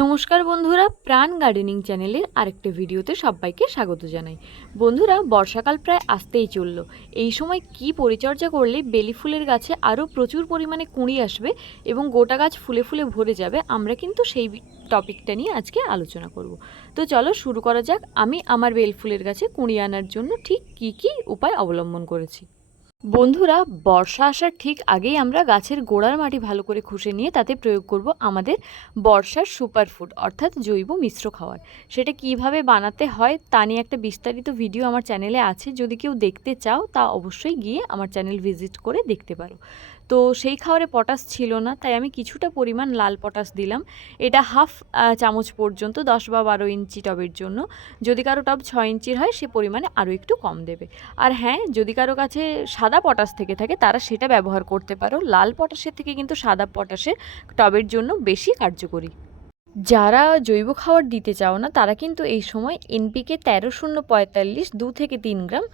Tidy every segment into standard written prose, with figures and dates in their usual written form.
নমস্কার বন্ধুরা, প্রাণ গার্ডেনিং চ্যানেলের আরেকটা ভিডিওতে সবাইকে স্বাগত জানাই। বন্ধুরা, বর্ষাকাল প্রায় আসতেই চলল। এই সময় কি পরিচর্যা করলে বেলি ফুলের গাছে আরও প্রচুর পরিমাণে কুঁড়ি আসবে এবং গোটা গাছ ফুলে ফুলে ভরে যাবে, আমরা কিন্তু সেই টপিকটা নিয়ে আজকে আলোচনা করব। তো চলো শুরু করা যাক। আমি আমার বেল ফুলের গাছে কুঁড়ি আনার জন্য ঠিক কি কি উপায় অবলম্বন করেছি। বন্ধুরা, বর্ষা আসার ঠিক আগেই আমরা গাছের গোড়ার মাটি ভালো করে খুঁড়ে নিয়ে তাতে প্রয়োগ করব আমাদের বর্ষার সুপারফুড অর্থাৎ জৈব মিশ্র খাবার। সেটা কিভাবে বানাতে হয় তা নিয়ে একটা বিস্তারিত ভিডিও আমার চ্যানেলে আছে, যদি কেউ দেখতে চাও তা অবশ্যই গিয়ে আমার চ্যানেল ভিজিট করে দেখতে পারো। তো সেই খাবারে পটাশ ছিল না, তাই আমি কিছুটা পরিমাণ লাল পটাশ দিলাম। এটা হাফ চামচ পর্যন্ত 10 বা 12 ইঞ্চি টবের জন্য। যদি কারো টব 6 ইঞ্চির হয় সে পরিমাণে আরও একটু কম দেবে। আর হ্যাঁ, যদি কারো কাছে সাদা পটাশ থেকে থাকে তারা সেটা ব্যবহার করতে পারো। লাল পটাশের থেকে কিন্তু সাদা পটাশের টবের জন্য বেশি কার্যকরী। যারা জৈব খাবার দিতে চাও না তারা কিন্তু এই সময় এনপিকে 13-0-45 2 থেকে 3 গ্রাম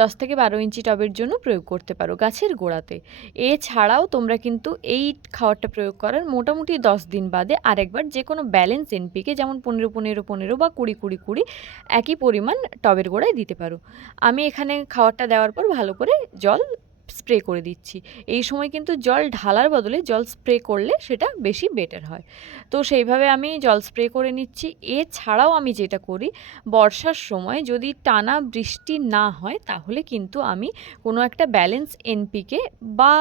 10 থেকে 12 ইঞ্চি টবের জন্য প্রয়োগ করতে পারো গাছের গোড়াতে। এছাড়াও তোমরা কিন্তু এই খাবারটা প্রয়োগ করার মোটামুটি 10 দিন বাদে আরেকবার যে কোনো ব্যালেন্স এনপিকে, যেমন 15-15-15 বা 20-20-20 একই পরিমাণ টবের গোড়ায় দিতে পারো। আমি এখানে খাবারটা দেওয়ার পর ভালো করে জল স্প্রে করে দিচ্ছি। এই সময় কিন্তু জল ঢালার বদলে জল স্প্রে করলে সেটা বেশি বেটার হয়। তো সেইভাবে আমি জল স্প্রে করে নিচ্ছি। এছাড়াও আমি যেটা করি, বর্ষার সময় যদি টানা বৃষ্টি না হয় তাহলে কিন্তু আমি কোনো একটা ব্যালেন্স এনপিকে বা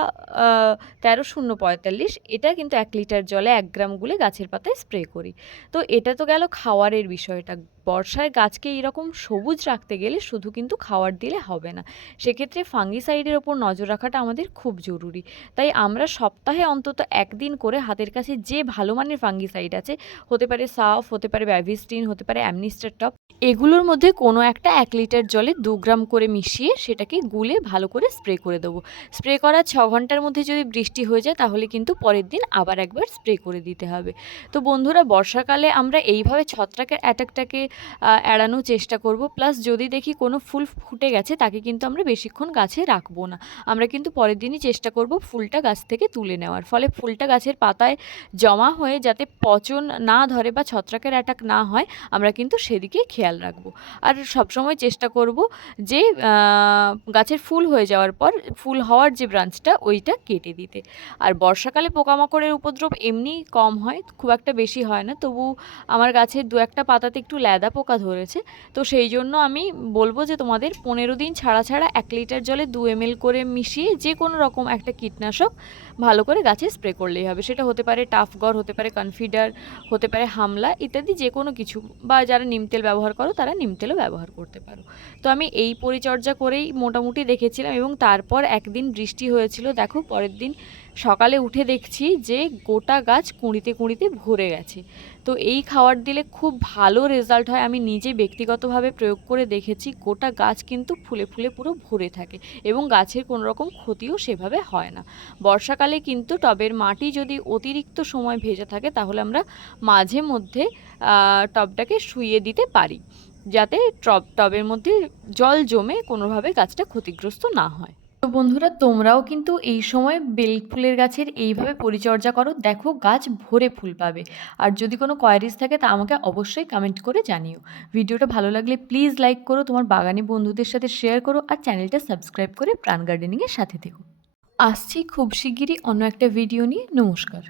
13-0-45, এটা কিন্তু 1 লিটার জলে 1 গ্রাম গুলে গাছের পাতায় স্প্রে করি। তো এটা তো গেল খাওয়ারের বিষয়টা। বর্ষায় গাছকে এইরকম সবুজ রাখতে গেলে শুধু কিন্তু খাওয়ার দিলে হবে না, সেক্ষেত্রে ফাঙ্গিসাইডের ওপর নজর রাখাটা আমাদের খুব জরুরি। তাই আমরা সপ্তাহে অন্তত একদিন করে হাতের কাছে যে ভালো মানের ফাঙ্গিসাইড আছে, হতে পারে সাফ, হতে পারে ব্যাভিস্টিন, হতে পারে অ্যামনিস্টার টপ, এগুলোর মধ্যে কোনো একটা 1 লিটার জলে 2 গ্রাম করে মিশিয়ে সেটাকে গুলে ভালো করে স্প্রে করে দেবো। স্প্রে করার 6 ঘন্টার মধ্যে যদি বৃষ্টি হয়ে যায় তাহলে কিন্তু পরের দিন আবার একবার স্প্রে করে দিতে হবে। তো বন্ধুরা, বর্ষাকালে আমরা এইভাবে ছত্রাকের অ্যাটাকটাকে এড়ানোর চেষ্টা করব। প্লাস যদি দেখি কোনো ফুল ফুটে গেছে তাকে কিন্তু আমরা বেশিক্ষণ গাছে রাখবো না। আমরা কিন্তু পরের দিনই চেষ্টা করব ফুলটা গাছ থেকে তুলে নেওয়ার, ফলে ফুলটা গাছের পাতায় জমা হয়ে যাতে পচন না ধরে বা ছত্রাকের অ্যাটাক না হয়, আমরা কিন্তু সেদিকে খেয়াল রাখবো। আর সবসময় চেষ্টা করব যে গাছের ফুল হয়ে যাওয়ার পর ফুল হওয়ার যে ব্রাঞ্চটা ওইটা কেটে দিতে। আর বর্ষাকালে পোকামাকড়ের উপদ্রব এমনি কম হয়, খুব একটা বেশি হয় না, তবু আমার গাছের 2-1টা পাতাতে একটু ল্যাদা পোকা ধরেছে। তো সেই জন্য আমি বলবো যে তোমাদের 15 দিন ছাড়া ছাড়া 1 লিটার জলে 2 ml করে মিশিয়ে যে কোনো রকম একটা কীটনাশক ভালো করে গাছে স্প্রে করলেই হবে। সেটা হতে পারে টাফগর, হতে পারে কনফিডার, হতে পারে হামলা ইত্যাদি যে কোনো কিছু, বা যারা নিম তেল ব্যবহার করো তারা নিম তেলও ব্যবহার করতে পারো। তো আমি এই পরিচর্যা করেই মোটামুটি দেখেছিলাম, এবং তারপর একদিন বৃষ্টি হয়েছিল। দেখো, পরের দিন সকালে উঠে দেখছি যে গোটা গাছ কুঁড়িতে কুঁড়িতে ভরে গেছে। তো এই খাবার দিলে খুব ভালো রেজাল্ট হয়। আমি নিজে ব্যক্তিগতভাবে প্রয়োগ করে দেখেছি, গোটা গাছ কিন্তু ফুলে ফুলে পুরো ভরে থাকে এবং গাছের কোনো রকম ক্ষতিও সেভাবে হয় না। বর্ষাকালে কিন্তু টবের মাটি যদি অতিরিক্ত সময় ভেজা থাকে তাহলে আমরা মাঝে মধ্যে টবটাকে শুইয়ে দিতে পারি, যাতে টবের মধ্যে জল জমে কোনোভাবে গাছটা ক্ষতিগ্রস্ত না হয়। তো বন্ধুরা, তোমরাও কিন্তু এই সময় বেল ফুলের গাছের এইভাবে পরিচর্যা করো, দেখো গাছ ভরে ফুল পাবে। আর যদি কোনো কোয়ারিজ থাকে তা আমাকে অবশ্যই কমেন্ট করে জানিও। ভিডিওটা ভালো লাগলে প্লিজ লাইক করো, তোমার বাগানি বন্ধুদের সাথে শেয়ার করো, আর চ্যানেলটা সাবস্ক্রাইব করে প্রাণ গার্ডেনিংয়ের সাথে থেকো। আসছি খুব শিগগিরই অন্য একটা ভিডিও নিয়ে। নমস্কার।